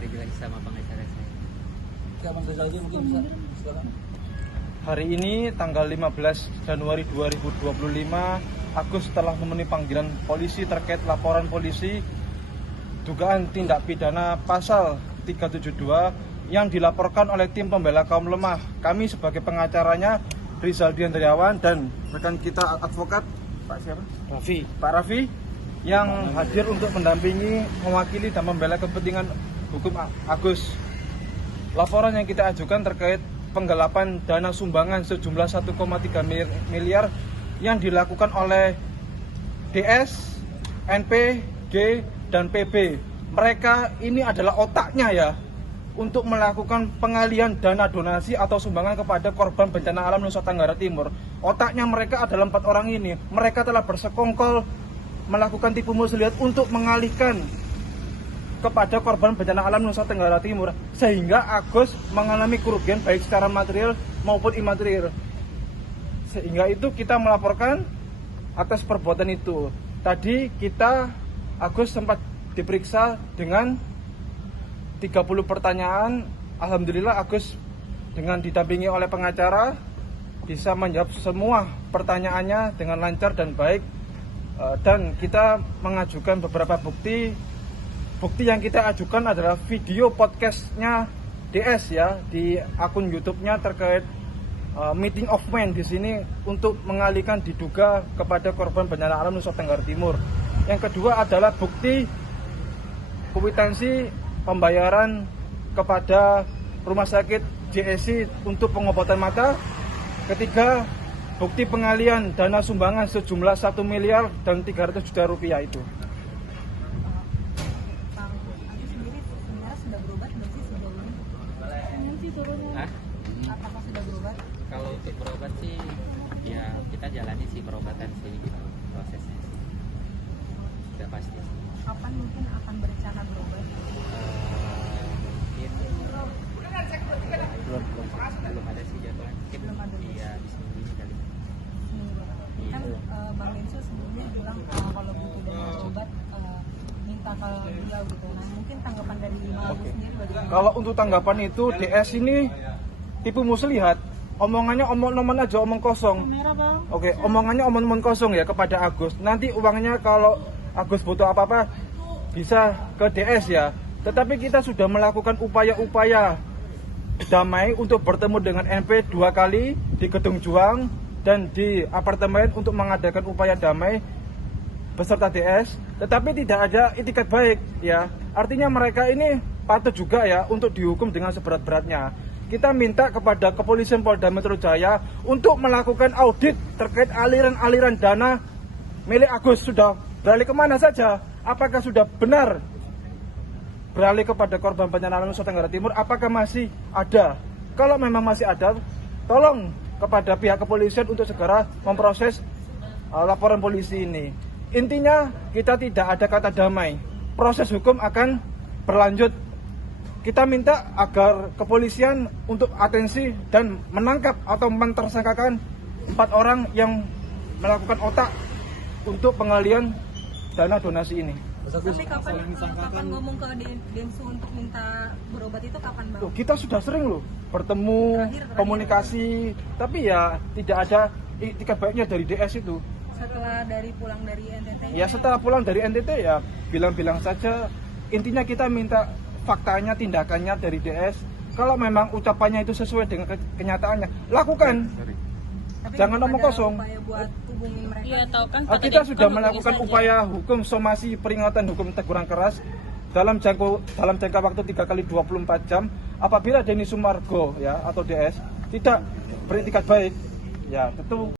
biar dijelaskan sama pengacara saya. Bang Rizal lagi mungkin bisa silakan. Hari ini tanggal 15 Januari 2025, Agus telah memenuhi panggilan polisi terkait laporan polisi dugaan tindak pidana pasal 372 yang dilaporkan oleh tim pembela kaum lemah. Kami sebagai pengacaranya Rizal Diandriawan dan rekan kita advokat Pak siapa? Pak Raffi yang hadir untuk mendampingi, mewakili dan membela kepentingan hukum Agus. Laporan yang kita ajukan terkait penggelapan dana sumbangan sejumlah 1,3 miliar yang dilakukan oleh DS, NP, G, dan PB. Mereka ini adalah otaknya ya untuk melakukan pengalihan dana donasi atau sumbangan kepada korban bencana alam Nusa Tenggara Timur. Otaknya mereka adalah 4 orang ini. Mereka telah bersekongkol melakukan tipu muslihat untuk mengalihkan kepada korban bencana alam Nusa Tenggara Timur, sehingga Agus mengalami kerugian baik secara material maupun imaterial. Sehingga itu kita melaporkan atas perbuatan itu. Tadi Agus sempat diperiksa dengan 30 pertanyaan. Alhamdulillah Agus dengan didampingi oleh pengacara bisa menjawab semua pertanyaannya dengan lancar dan baik. Dan kita mengajukan beberapa bukti. Bukti yang kita ajukan adalah video podcastnya DS ya di akun YouTube-nya terkait meeting of men di sini untuk mengalihkan diduga kepada korban bencana alam Nusa Tenggara Timur. Yang kedua adalah bukti kwitansi pembayaran kepada rumah sakit JSC untuk pengobatan mata. Ketiga, bukti pengalihan dana sumbangan sejumlah 1 miliar dan 300 juta rupiah itu. Apakah sudah berobat? Kalau untuk berobat sih, ya kita jalani sih perobatan sih prosesnya sih. Sudah pasti. Kapan mungkin akan berencana berobat? Mungkin belum ada sih jadwalnya. Mungkin Belum ada. Iya, di seminggu ini kali. Kan Bang Densu sebelumnya bilang kalau butuh dana obat minta ke beliau gitu. Nah mungkin tanggapan dari Bang Agus sendiri bagaimana? Kalau untuk tanggapan itu, DS ini tipu muslihat. Omongannya omong aja, omong kosong. Oke, omongannya omong kosong ya kepada Agus. Nanti uangnya kalau Agus butuh apa-apa bisa ke DS ya. Tetapi kita sudah melakukan upaya-upaya damai untuk bertemu dengan NP 2 kali di Gedung Juang dan di apartemen untuk mengadakan upaya damai beserta DS, tetapi tidak ada itikat baik ya. Artinya mereka ini patut juga ya untuk dihukum dengan seberat-beratnya. Kita minta kepada Kepolisian Polda Metro Jaya untuk melakukan audit terkait aliran-aliran dana milik Agus. Sudah beralih kemana saja? Apakah sudah benar beralih kepada korban bencana alam Nusa Tenggara Timur? Apakah masih ada? Kalau memang masih ada, tolong kepada pihak kepolisian untuk segera memproses laporan polisi ini. Intinya kita tidak ada kata damai. Proses hukum akan berlanjut. Kita minta agar kepolisian untuk atensi dan menangkap atau mentersangkakan 4 orang yang melakukan otak untuk pengalihan dana donasi ini. Tapi kapan ngomong ke Densu untuk minta berobat itu kapan Bang? Loh, kita sudah sering loh bertemu, Terakhir. komunikasi, tapi ya tidak ada itikat baiknya dari DS itu. Setelah pulang dari NTT? Ya setelah pulang dari NTT ya bilang-bilang saja. Intinya kita minta faktanya, tindakannya dari DS. Kalau memang ucapannya itu sesuai dengan kenyataannya, lakukan. Tapi Jangan belum omong ada kosong. upaya buat hubungin mereka. Iya, tahu kan Kita sudah melakukan upaya hukum somasi peringatan hukum teguran keras dalam jangka waktu 3 kali 24 jam apabila Denny Sumargo ya atau DS tidak beretikat baik ya tentu